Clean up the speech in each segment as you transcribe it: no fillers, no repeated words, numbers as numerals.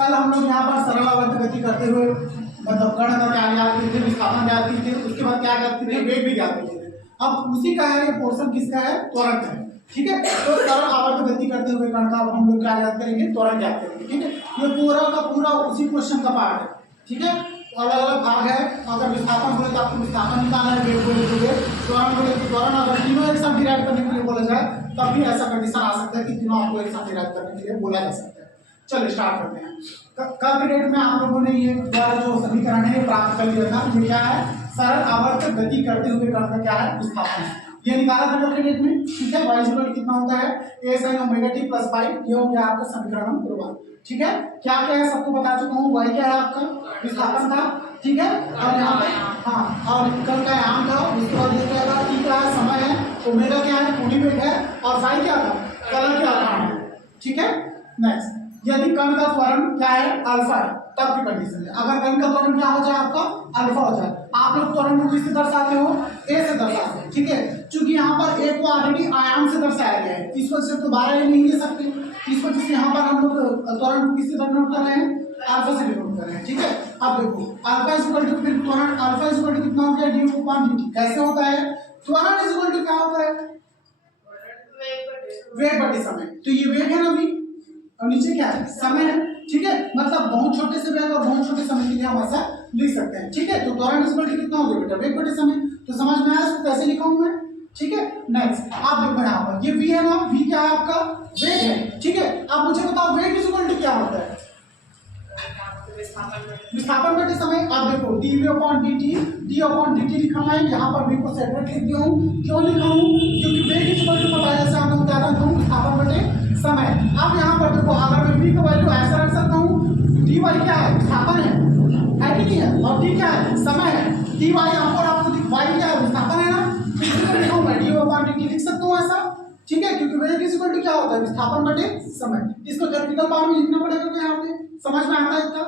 कल हम लोग यहाँ पर सरल आवर्त गति करते हुए मतलब कण का क्या ज्ञात किए थे, विस्थापन ज्ञात किए थे, उसके बाद क्या ज्ञात किए थे, वेग भी ज्ञात किए थे। अब उसी का है ये पोर्शन किसका है, त्वरण है। ठीक है, तो सरल आवर्त गति करते हुए कण का हम लोग क्या ज्ञात करेंगे, त्वरण ज्ञात करेंगे। ठीक है, ये पूरा का पूरा उसी क्वेश्चन का पार्ट है। ठीक है, अलग अलग भाग है। अगर विस्थापन बोले तो आपको विस्थापन निकालना है, वेग बोले तो वेग, त्वरण बोले तो त्वरण। अगर तीनों एक साथ डिराइव करने के लिए बोला जाए तब भी ऐसा कंडीशन आ सकता है कि तीनों आपको एक साथ डिराइव करने के लिए बोला जा सकता है। चलिए स्टार्ट करते हैं। कल के डेट में आप लोगों ने ये जो समीकरण है ये प्राप्त कर लिया था। ये क्या है, सरल आवर्त गति करते हुए कण का क्या है, विस्थापन। ये निकाला था कल के डेट में। ठीक है, y इक्वल कितना होता है, a sin omega t plus 5। ये हो गया आपका समीकरण नंबर 1। ठीक है, क्या क्या है सबको बता चुका हूँ। y क्या है आपका, विस्थापन था। ठीक है, और यहाँ पे हाँ, और कण का आयाम था। उसके बाद ये क्या था, t क्या है, समय है, ओमेगा क्या है, कोणीय वेग है, और फाई क्या था, कलन के आधार है। ठीक है, नेक्स्ट, यदि कण का त्वरण क्या है, अल्फा है, तब की कंडीशन है। अगर कण का त्वरण क्या हो जाए, आपका अल्फा हो जाए। आप लोग त्वरण को किससे दर्शाते हो, a से दर्शाते हैं। ठीक है, चूंकि यहाँ पर a को ऑलरेडी आयाम से दर्शाया गया है, इस वजह से तो दोबारा ये नहीं ले सकते। इस वजह से यहाँ पर हम लोग त्वरण को किससे डिनोट कर रहे हैं, अल्फा से डिनोट कर रहे हैं। ठीक है, अब देखो अल्फा इज इक्वल टू, फिर त्वरण अल्फा इज इक्वल टू कितना हो गया, d upon dt। कैसे होता है, त्वरण इज इक्वल टू क्या होता है, वेग बटे समय। तो ये वेग है ना अभी, और नीचे क्या है, समय है। ठीक है, मतलब बहुत छोटे से वेग और बहुत छोटे समय के लिए हम ऐसा लिख सकते हैं। ठीक है, तो त्वरण इज इक्वल टू कितना हो गया बेटा, वेग बटे समय। तो समझ में आया इसको कैसे लिखा हूं मैं। ठीक है, नेक्स्ट आप देखो यहाँ पर ये v है ना, v क्या है आपका, वेग है। ठीक है, अब मुझे बताओ वेग इज इक्वल टू क्या होता है, विस्थापन बटे समय। आप देखो dv upon dt, d upon dt लिखा है, यहाँ पर v को सेपरेट लिख दिया हूँ। क्यों लिखा हूँ, क्योंकि वेग इज इक्वल टू पता है, जैसे हम लोग क्या करते हैं, विस्थापन बटे समय। अब यहाँ पर देखो अगर मैं v का वैल्यू ऐसा रख सकता हूँ, dy क्या है, विस्थापन है कि नहीं है, और d क्या है, समय है। dy आपको y क्या है, विस्थापन है ना, तो इसको लिखूंगा d अपॉन dt लिख सकता हूँ ऐसा। ठीक है, क्योंकि वेग इज इक्वल टू क्या होता है, विस्थापन बटे समय। इसको थ्योरेटिकल पार्ट में लिखना पड़ेगा। क्या यहाँ पे समझ में आता है इतना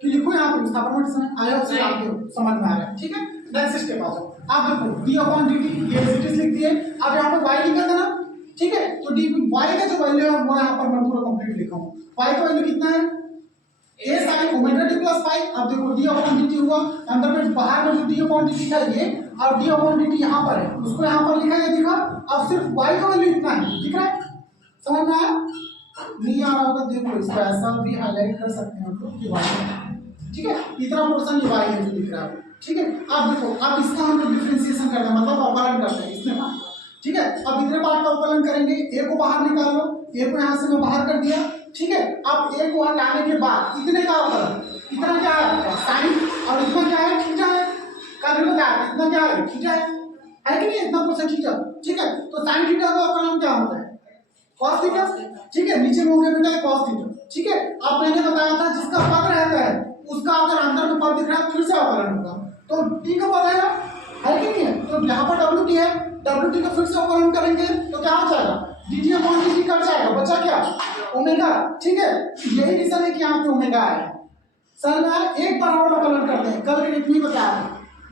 कि लिखो यहाँ पे विस्थापन बटे समय आया, उसे आप समझ में आ रहा है। ठीक है, नेक्स्ट स्टेप आ जाओ। आप देखो d अपॉन dt ये एज लिख दिए। अब यहाँ पे y लिखा था ना। ठीक है, तो डी y का जो वैल्यू है वो यहाँ पर मैं पूरा कंप्लीट लिखा हूँ। y का वैल्यू कितना है, a sin omega t plus 5। अब देखो d अपॉन dt हुआ, अंदर में बाहर में जो d अपॉन dt था ये, और d अपॉन dt यहाँ पर है, उसको यहाँ पर लिखा है, दिखा। अब सिर्फ y का वैल्यू इतना है, दिख रहा है, समझ में आया। नहीं आ रहा होगा देखो, इसको ऐसा भी हाईलाइट कर सकते हैं हम लोग कि y। ठीक है, इतना पोर्शन ये y है जो दिख रहा है। ठीक है, अब देखो अब इसका हम लोग डिफरेंशिएशन करते हैं, मतलब अवकलन करते हैं इसमें पार्ट। ठीक है, अब इतने पार्ट का अवकलन करेंगे, a को बाहर निकाल लो, a को यहाँ से मैं बाहर कर दिया। ठीक है, अब a को हटाने के बाद इतने का अवकलन, इतना क्या है साइन, और इतना क्या है थीटा है। कर लो क्या, इतना क्या है थीटा है कि नहीं, इतना पोर्शन थीटा। ठीक है, तो साइन थीटा का अवकलन क्या होता है, cos थीटा। ठीक है, नीचे में हो गया बेटा cos थीटा। ठीक है, अब मैंने बताया था जिसका पद रहता है उसका अगर अंदर में पद दिख रहा है फिर से अवकलन होगा, तो t का पद है कि नहीं है, तो यहाँ पर wt है, wt का फिर से अवकलन करेंगे तो क्या हो जाएगा, dt अपॉन dt कट जाएगा, बचा क्या, ओमेगा। ठीक है, यही रीजन है कि यहाँ पे ओमेगा है। सर ना एक बार और अवकलन करते हैं, कल के डेट में बताया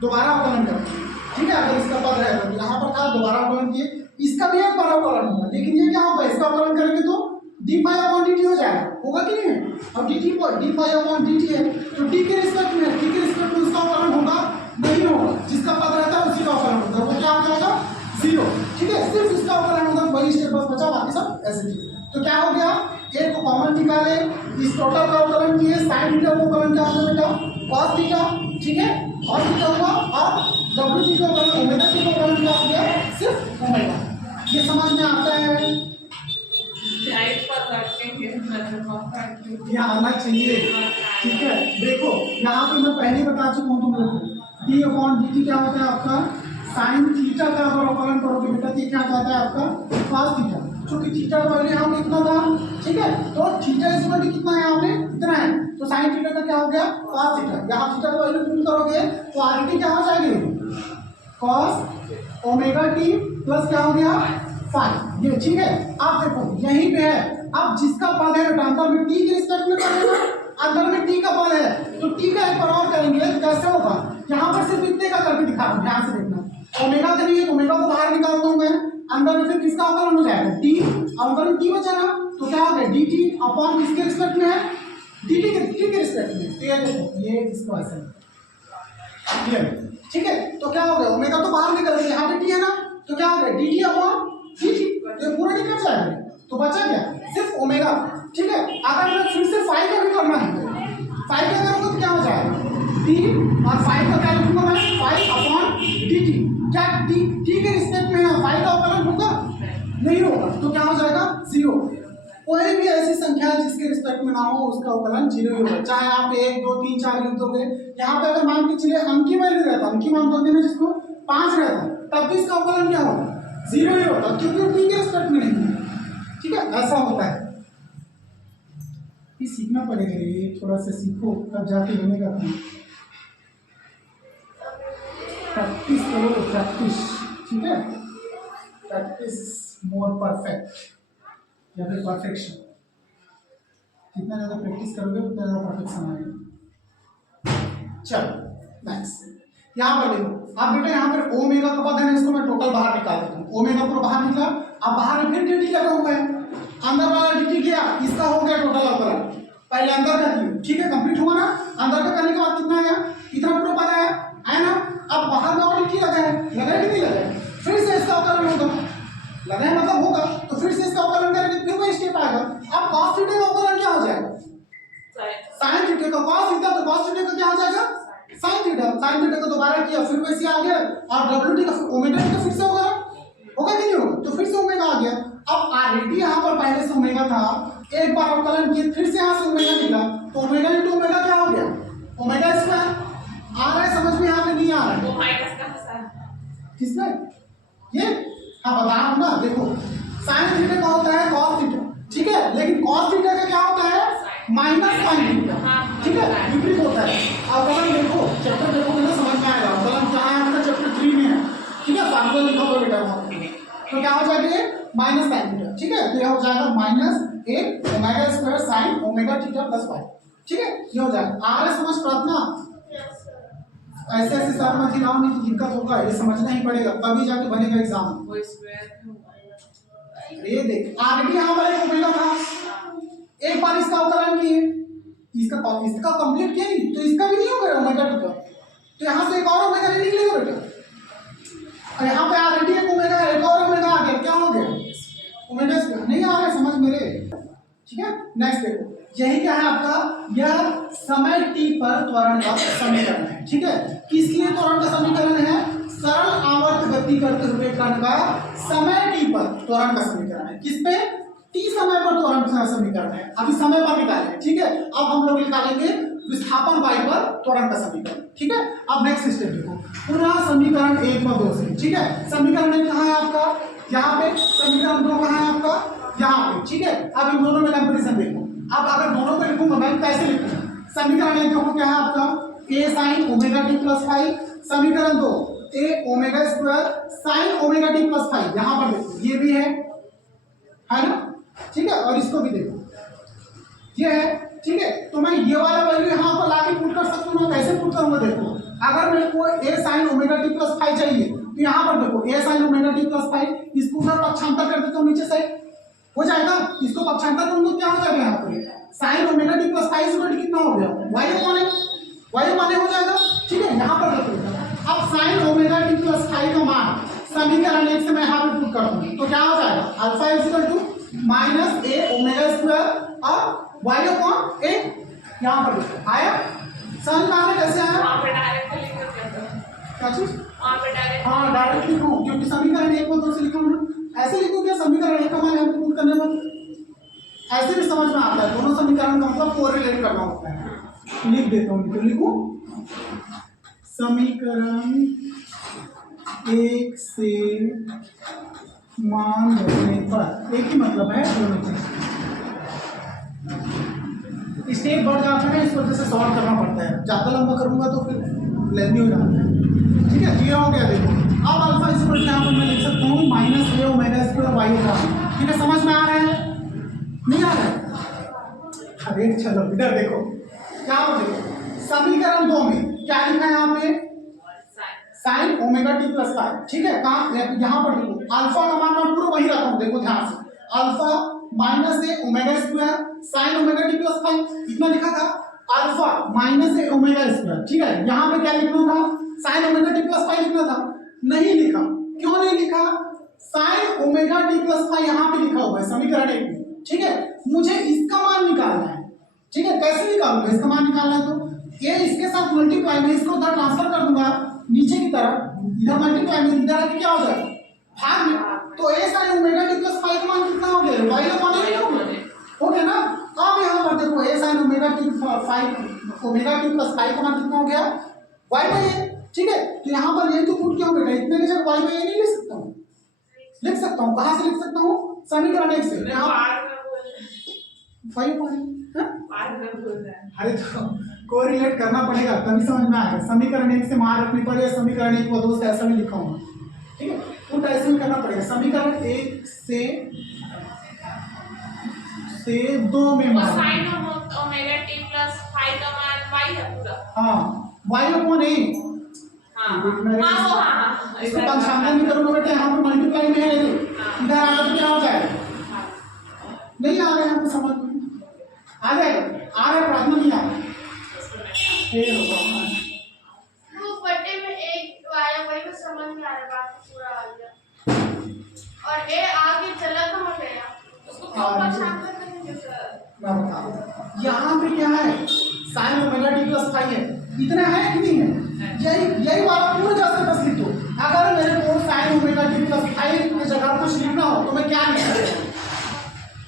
दोबारा अवकलन करते हैं। ठीक है, अगर इसका पद रहेगा तो यहाँ पर था दोबारा अवकलन किए, इसका भी एक बार अवकलन होगा, लेकिन ये क्या होगा, इसका अवकलन करेंगे तो d phi upon d t हो जाएगा, होगा कि नहीं है। अब d phi upon d t है तो डी के रिस्पेक्ट में, डी के रिस्पेक्ट में उसका अवकलन होगा नहीं होगा, जिसका पद रहता है उसी का अवकलन होता है, वो क्या हो जाएगा 0। ठीक है, सिर्फ इसका अवकलन होगा, वही स्टेप बस बचा, बाकी सब ऐसे ही। तो क्या हो गया, एक को कॉमन निकाले, इस टोटल का अवकलन किए, साइन थीटा का अवकलन क्या होगा बेटा, cos थीटा। ठीक है, cos थीटा हुआ, और wt का अवकलन ओमेगा t का अवकलन क्या हो गया, सिर्फ ओमेगा। ये समझ में आता है, ये आना चाहिए। ठीक है, देखो यहाँ पे मैं पहले बता चुका हूँ तुम लोग को, डी अपॉन डी टी क्या होता है आपका साइन थीटा का, अगर अवकलन करोगे बेटा तो क्या कहता है आपका cos थीटा, क्योंकि थीटा का वैल्यू यहाँ पे कितना था। ठीक है, तो थीटा इज इक्वल टू कितना है यहाँ पे, इतना है, तो साइन थीटा का क्या हो गया cos थीटा। यहाँ थीटा का वैल्यू पुट करोगे तो आगे क्या हो जाएगी, cos ओमेगा टी प्लस क्या हो गया फाइव। ये ठीक है, आप देखो यहीं पे है। अब जिसका पद है अंदर में टी के रिस्पेक्ट में करेगा, अंदर में टी का पद है तो टी का एक बार और करेंगे तो कैसे होगा, यहाँ पर सिर्फ इतने का करके दिखा रहा हूँ, ध्यान से देखना। ओमेगा का नहीं है, ओमेगा को बाहर निकालता हूँ मैं, अंदर में फिर किसका अवकलन हो जाएगा टी, और अंदर में टी बचा ना, तो क्या हो गया डी टी अपॉन किसके रिस्पेक्ट में है, टी के रिस्पेक्ट में। तो ये देखो ये इसको ऐसे क्लियर, ठीक है। तो क्या हो गया, ओमेगा तो बाहर निकल गया, यहाँ पे टी है ना, तो क्या हो गया D T upon d T, तो पूरा निकल जाएगा, तो बचा क्या सिर्फ ओमेगा, ठीक है। अगर मैं फिर से फाइव का भी करना है, फाइव का करूँगा तो क्या हो जाएगा टी, और फाइव का क्या लिखूंगा मैं, फाइव अपॉन डी टी। क्या टी के रिस्पेक्ट में फाइव का अवकलन होगा, नहीं होगा, तो क्या हो जाएगा जीरो। कोई भी ऐसी संख्या जिसके रिस्पेक्ट में ना हो उसका अवकलन जीरो ही होगा, चाहे आप 1 2 3 4 लिख दोगे। यहाँ पे अगर मान के चलिए अंकी वैल्यू रहता, अंकी मान बोलते हैं जिसको 5 रहता, तब भी इसका अवकलन क्या होगा, जीरो ही होगा, क्योंकि टी के रिस्पेक्ट में नहीं है, ठीक है। ऐसा होता है, ये सीखना पड़ेगा, ये थोड़ा सा सीखो तब जाके बनेगा काम। प्रैक्टिस करो, प्रैक्टिस, ठीक है, प्रैक्टिस मोर परफेक्ट या फिर परफेक्शन। जितना ज़्यादा प्रैक्टिस करोगे उतना ज़्यादा परफेक्शन आएगा। चलो नेक्स्ट, यहाँ पर देखो आप बेटा, यहाँ पर ओमेगा का पद है ना, इसको मैं टोटल बाहर निकाल देता हूँ। ओमेगा पूरा बाहर निकला, अब बाहर में फिर डी टी लगा हुआ है, अंदर वाला डी टी गया, इसका हो गया टोटल अवकलन। पहले अंदर का किया, ठीक है, कंप्लीट हुआ ना, अंदर का करने के बाद कितना आया, इतना पूरा पद आया ना। अब बाहर में डी टी लगा है, लगा कि नहीं लगा है, फिर से इसका अवकलन होगा, लगा है मतलब होगा, तो फिर से इसका अवकलन करेंगे, फिर वही स्टेप आएगा। अब cos थीटा का अवकलन क्या हो जाएगा, sin थीटा का, cos थीटा तो cos थीटा का क्या हो जाएगा, sin थीटा। sin थीटा को दोबारा किया, फिर वैसे आ गया, और डब्ल्यू टी का ओमेगा टी का फिर से होगा कि नहीं होगा, तो फिर से ओमेगा आ गया। अब आरटी यहाँ पर पहले से ओमेगा था, एक बार अवकलन किए, फिर से यहाँ से ओमेगा निकला, तो ओमेगा इंटू ओमेगा क्या हो गया, ओमेगा स्क्वायर। आ रहा है समझ में, यहाँ पे नहीं आ रहा है किसमें, ये हाँ बता रहा हूँ ना, देखो साइन थीटा का होता है cos थीटा, ठीक है, लेकिन cos थीटा का क्या होता है माइनस साइन थीटा, ठीक है, विपरीत होता है। अवकलन देखो, चैप्टर देखोगे ना समझ में आएगा, अवकलन क्या है आपका चैप्टर 3 में है, ठीक है, फॉर्मूला लिखा हुआ बेटा वहाँ पे, तो क्या हो जाएगा माइनस साइन थीटा, ठीक है, तो यह हो जाएगा माइनस एक omega square sine omega theta plus y, ठीक है, ये हो जाएगा। आ रहा समझ प्रार्थना, ऐसे ऐसे सर मत हिलाओ, नहीं तो दिक्कत होगा, ये समझना ही पड़ेगा तभी जाके बनेगा एग्जाम। ये देख आरटी यहाँ पर एक ओमेगा था, एक बार इसका अवकलन किए, इसका कंप्लीट किया नहीं, तो इसका भी नहीं होगा ओमेगा टी का, तो यहाँ से एक और ओमेगा नहीं निकलेगा बेटा, और यहाँ पे आरटी एक ओमेगा है, एक और ओमेगा आ गया, क्या हो गया ओमेगा स्क्वायर। नहीं आ रहा समझ मेरे, ठीक है। नेक्स्ट देखो, यही क्या है आपका, यह समय t पर त्वरण का समीकरण है, ठीक है। किस लिए त्वरण का समीकरण है, सरल आवर्त गति करते हुए कण का समय t पर त्वरण का समीकरण है। किस पे, t समय पर त्वरण का समीकरण है, अभी समय पर निकाले हैं, ठीक है। अब हम लोग निकालेंगे विस्थापन y पर त्वरण का समीकरण, ठीक है। अब नेक्स्ट स्टेप देखो, पुनः समीकरण 1 व 2 से, ठीक है। समीकरण 1 कहाँ है आपका, यहाँ पे, समीकरण 2 कहाँ है आपका, यहाँ पे, ठीक है। अब इन दोनों में कंपैरिजन देखो, अब अगर दोनों को लिखूंगा मैं कैसे लिखूंगा, समीकरण 1 देखो क्या है आपका, a sin omega t plus five, समीकरण 2 a omega square sin omega t plus five, यहाँ पर देखो ये भी है ना, ठीक है, और इसको भी देखो ये है, ठीक है। तो मैं ये वाला वैल्यू यहाँ पर लाके पुट कर सकता हूँ, कैसे पुट करूंगा देखो, अगर मेरे को a sin omega t plus five चाहिए, तो यहाँ पर देखो a sin omega t plus five, इसको उधर पक्षांतर कर देता हूँ नीचे साइड, हो जाएगा, इसको पक्षांतर करूंगा क्या हो जाएगा, यहाँ पर sin omega t plus five equal कितना हो गया, y माने हो जाएगा, ठीक है। यहाँ पर देखो अब sin omega t plus five का मान समीकरण 1 से मैं यहाँ पे पुट कर दूंगा, तो क्या हो जाएगा, alpha equal to minus a omega square और y अपॉन a, यहाँ पर देखो आया, समझ में आ रहा है कैसे आया, क्या चीज, हाँ डायरेक्ट लिखूं, क्योंकि समीकरण 1 को 2 से लिखूं ना, ऐसे लिखूं क्या, समीकरण 1 का मान यहाँ पे पुट करने पर ऐसे भी समझ में आता है, दोनों समीकरण का मतलब कोरिलेट करना होता है। लिख देता हूँ, तो लिखूं समीकरण 1 से मान लेने पर, एक ही मतलब है दोनों चीज, स्टेप बढ़ जाता है, इस वजह से सॉल्व करना पड़ता है, ज्यादा लंबा करूंगा तो फिर लेंदी हो जाता है, ठीक है। क्लियर हो गया देखो, अब अल्फा इक्वल यहाँ पर मैं लिख सकता हूँ minus a omega square y का, ठीक है, समझ में आ रहा है, नहीं आ रहा है, अरे चलो इधर देखो क्या हो, देखो समीकरण 2 में क्या लिखा है यहाँ पे, sign omega t plus five, ठीक है, कहाँ यहाँ पर देखो अल्फा का मान मैं पूरा वही रखा हूँ, देखो ध्यान से, alpha minus a omega square sine omega t plus five, इतना लिखा था। Alpha minus a omega square, ठीक है। यहाँ पे क्या लिखना था, sine omega t plus five लिखना था, नहीं लिखा। क्यों नहीं लिखा, sine omega t plus five यहाँ पे लिखा हुआ है समीकरण 1 में, ठीक है। मुझे इसका मान निकालना है, ठीक है। कैसे निकालूंगा, इसका मान निकालना है तो ये इसके साथ मल्टीप्लाई में इसको उधर ट्रांसफर कर दूंगा नीचे की तरफ, इधर मल्टीप्लाई में इधर आके क्या हो जाएगा भाग में, तो a sine omega t plus five का मान कितना हो गया, वाई का मान हो गया ना। अब यहाँ पर देखो a sine omega t five omega t plus five का मान कितना हो गया, वाई बाई ए, ठीक है। तो यहाँ पर ये तो पुट क्या हो बेटा, इतने की जगह वाई बाई ए नहीं लिख सकता हूँ, लिख सकता हूँ, कहाँ से लिख सकता हूँ, समीकरण 1 से। अरे तो कोरिलेट करना पड़ेगा तभी समझ में आएगा। समीकरण 1 से मान रखने पर, या समीकरण 1 को 2 से, ऐसा नहीं लिखा हूँ, ठीक है। पुट ऐसे में करना पड़ेगा, समीकरण 1 से 2 में मान sign omega t plus five का मान वाई है पूरा, हाँ वाई अपॉन ए, इसको पंचांग में करूंगा बेटा, यहाँ पर मल्टीप्लाई में है, इधर आना तो क्या हो जाएगा, नहीं आ रहा है हमको समझ में, आ जाएगा, आ रहा है प्रार्थना नहीं आ रहा तो बटे में एक आया, वही को समझ में आ रहा, बाकी पूरा आ गया। और ए आगे चला कहाँ गया, उसको क्यों परेशान करेंगे सर। मैं बता दूं, यहाँ पे क्या है, sign omega t plus five है, इतना है कि नहीं है, यही वाला पूरा जैसे बस लिख दो। अगर मेरे को sign omega t plus five की जगह कुछ लिखना हो तो मैं क्या लिख सकता हूँ,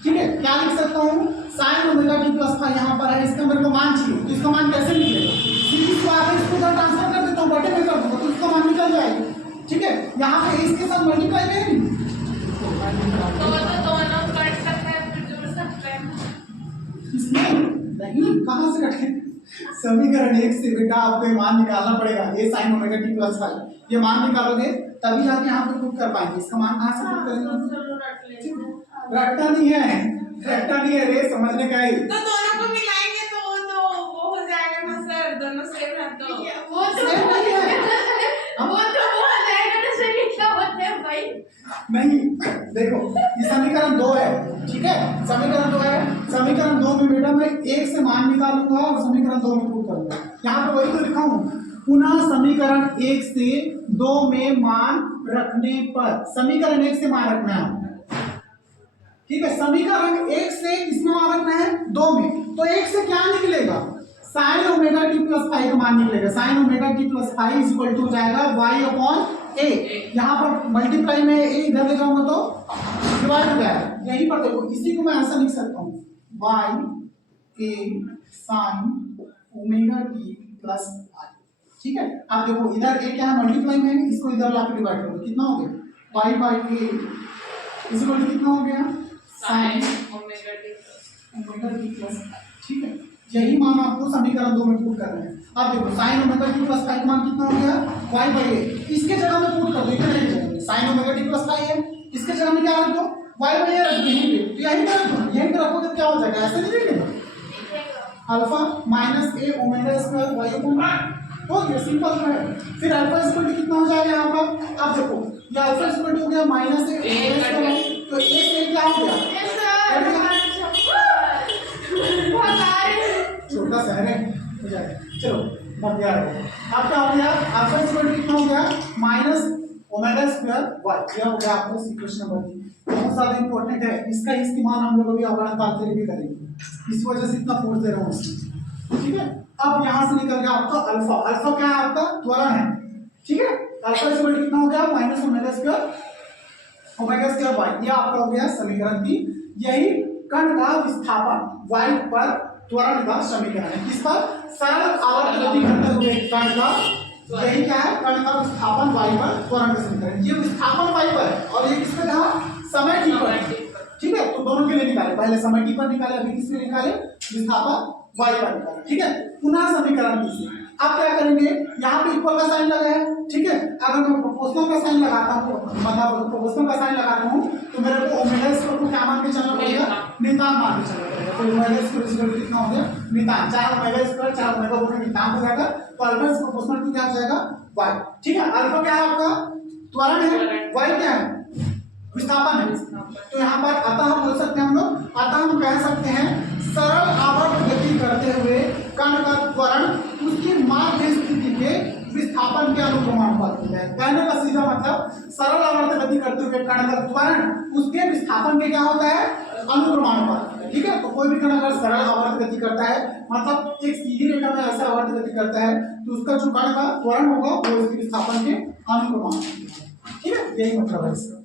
ठीक है। क्या लिख सकता हूँ, sign omega t plus five यहाँ पर है, इसका मेरे को मान चाहिए, तो इसका मान कैसे निकलेगा, सीधी इसको आगे इसको उधर ट्रांसफर कर देता हूँ, बटे में कर दूंगा तो इसका मान निकल जाएगा, ठीक है। यहाँ पे इसके साथ मल्टीप्लाई में है नहीं, तो दोनों कट सकते हैं फिर जोड़ सकते हैं, इसमें नहीं, कहाँ से कटे, समीकरण 1 से बेटा आपको ये मान निकालना पड़ेगा, a sine omega t plus five, ये मान निकालोगे तभी जाके यहाँ पे प्रूव कर पाएंगे। इसका मान कहाँ से प्रूव करेंगे, रट्टा नहीं है रे, समझने का ही। तो दोनों को मिलाएंगे तो वो हो जाएगा ना सर, दोनों सेम है तो वो तो सेम नहीं है, वो हो जाएगा ना सर, क्या होता है भाई। नहीं देखो, ये समीकरण 2 है, ठीक है, समीकरण 2 है, समीकरण 2 में बेटा मैं 1 से मान निकालूंगा और समीकरण 2 में प्रूव करूंगा। यहाँ पे वही तो लिखा हूँ, पुनः समीकरण 1 से 2 में मान रखने पर, समीकरण 1 से मान रखना है, ठीक है। समीकरण 1 से किसमें मान रखना है, 2 में, तो 1 से क्या निकलेगा, sine omega t plus five का मान निकलेगा, sine omega t plus five is equal to हो जाएगा वाई अपॉन ए, यहाँ पर मल्टीप्लाई में ए इधर ले जाऊंगा तो डिवाइड हो जाएगा, यहीं पर देखो, इसी को मैं आंसर लिख सकता हूँ, y a sine omega t plus five, ठीक है। आप देखो इधर ए क्या है, मल्टीप्लाई में है, इसको इधर लाके डिवाइड कर दो, कितना हो गया, y by a is equal to कितना हो गया, साइन ओमेगा टी प्लस, ठीक है। यही मान आपको समीकरण 2 में पुट करना है। अब देखो sign omega t plus five मान कितना हो गया, वाई बाई ए, इसके जगह में पुट कर दो, इधर नहीं जगह में sign omega t plus five है, इसके जगह में क्या रख दो, वाई बाई ए रख दो, यहीं पे, तो यहीं पे रख दो, यहीं पे रखोगे क्या हो जाएगा, ऐसे नहीं लिखेगा, alpha minus a omega square Y upon हो गया, सिंपल है। फिर अल्फा इक्वल टू कितना हो जाएगा यहाँ पर, अब देखो ये अल्फा इक्वल टू हो गया माइनस ए ओमेगा स्क्वायर, तो ए से क्या हो गया, छोटा सा है हो जाएगा, चलो बन गया। अब क्या हो गया, अल्फा इक्वल टू कितना हो गया, माइनस ओमेगा स्क्वायर वाई, यह हो गया आपको इक्वेशन नंबर 3, बहुत ज्यादा इंपॉर्टेंट है, इसका इस्तेमाल हम लोग अभी अवकलन पाठ भी करेंगे, इस वजह से इतना फोर्स दे रहा हूँ, ठीक है। अब यहाँ से निकल गया आपका अल्फा, अल्फा क्या है आपका, त्वरण है, ठीक है। अल्फा इक्वल टू कितना हो गया, माइनस ओमेगा स्क्वायर वाई, ये आपका हो गया समीकरण 3। यही कण का विस्थापन वाई पर त्वरण का समीकरण है, किस पर, सरल आवर्त गति घटक हुए कण का, यही क्या है, कण का विस्थापन वाई पर त्वरण का समीकरण, ये विस्थापन वाई पर है और ये किस पे था, समय t पर, ठीक है। तो दोनों के लिए निकाले, पहले समय t पर निकाले, अभी किस पे निकाले, विस्थापन वाई पर निकाले, ठीक है। पुनः समीकरण तीसरा, अब क्या करेंगे, यहाँ पे इक्वल का साइन लगा है, ठीक है। अगर मैं प्रोपोर्शनल का साइन लगाता हूँ, मतलब प्रोपोर्शनल का साइन लगाता हूँ, तो मेरे को ओमेगा स्क्वायर को क्या मान के चलना पड़ेगा, नितांक मान के चलना पड़ेगा, तो ओमेगा स्क्वायर कितना हो गया, नितांक, चाहे ओमेगा स्क्वायर चाहे ओमेगा बोले नितांक हो जाएगा, तो अल्फा इज प्रोपोर्शनल टू क्या हो जाएगा, वाई, ठीक है। अल्फा क्या है आपका, त्वरण है, वाई क्या है, विस्थापन है। तो यहाँ पर अतः बोल सकते हैं हम लोग, अतः हम कह सकते हैं सरल आवर्त गति करते हुए कण का त्वरण उसकी माध्य स्थिति के विस्थापन के अनुक्रमानुपाती है। कहने का सीधा मतलब सरल आवर्त गति करते हुए कण का त्वरण उसके विस्थापन के क्या होता है, अनुक्रमानुपाती है। ठीक है, तो कोई भी कण अगर सरल आवर्त गति करता है मतलब एक सीधी रेखा में ऐसा आवर्त गति करता है तो उसका जो कण का त्वरण होगा वो उसके विस्थापन के अनुक्रमानुपाती है। ठीक है, यही मतलब है इसका।